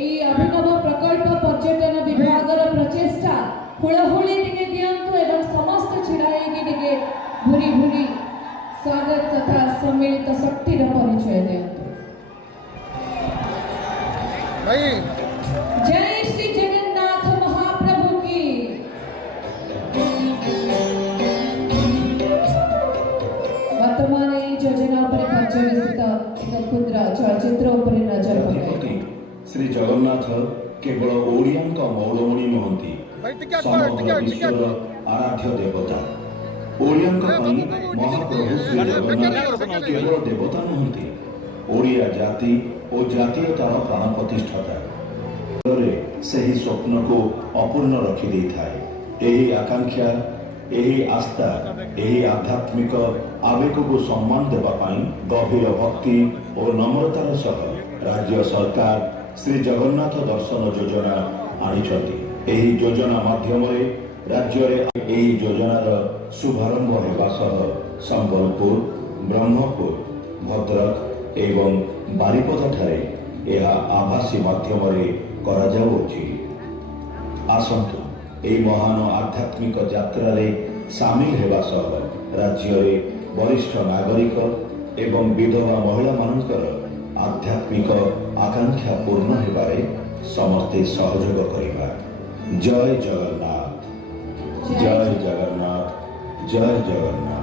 এই অভিনব প্রকল্প পর্যটন বিভাগর প্রচেষ্টা হুড়হুড়ি টিকে দিয়ন্তু এবং সমস্ত ছিড়া হইকি টিকে ভুরি ভুরি স্বাগত তথা সম্মিলিত শক্তির পরিচয় দিয়ন্তু। जय श्री जगन्नाथ महाप्रभु की। वर्तमान योजना उपरे पर्यवेसित एक क्षुद्र चलचित्र उपरे नजर पकाई। श्री जगन्नाथ केवल ओडियांक मौलमणि नुहंती, समग्र विश्वर आराध्य देवता। ओडियांक महाप्रभु श्री जगन्नाथ केवल देवता नुहंती, ओडिया जाति और जातीयतार प्राण प्रतिष्ठाता। सही स्वप्न को अपूर्ण रखी दे थाए। यही आकांक्षा, यही आस्था, यही आध्यात्मिक आवेग को सम्मान देवा पाई गभीर भक्ति और नम्रतार सह राज्य सरकार श्री जगन्नाथ दर्शन योजना आनिछंती। यही योजना माध्यम राज्य यही योजनार शुभारंभ हेबा सह संबलपुर, ब्रह्मपुर, भद्रक एवं बारिपदा ठारे यह आभासी माध्यम करा जाउछि। आसंतु एही महान आध्यात्मिक यात्रा रे सामिल हेबा सह राज्य रे वरिष्ठ नागरिक एवं विधवा महिला मानकर आध्यात्मिक आकांक्षा पूर्ण हेबारे समस्ते सहयोग करिबा। जय जगन्नाथ, जय जगन्नाथ, जय जगन्नाथ।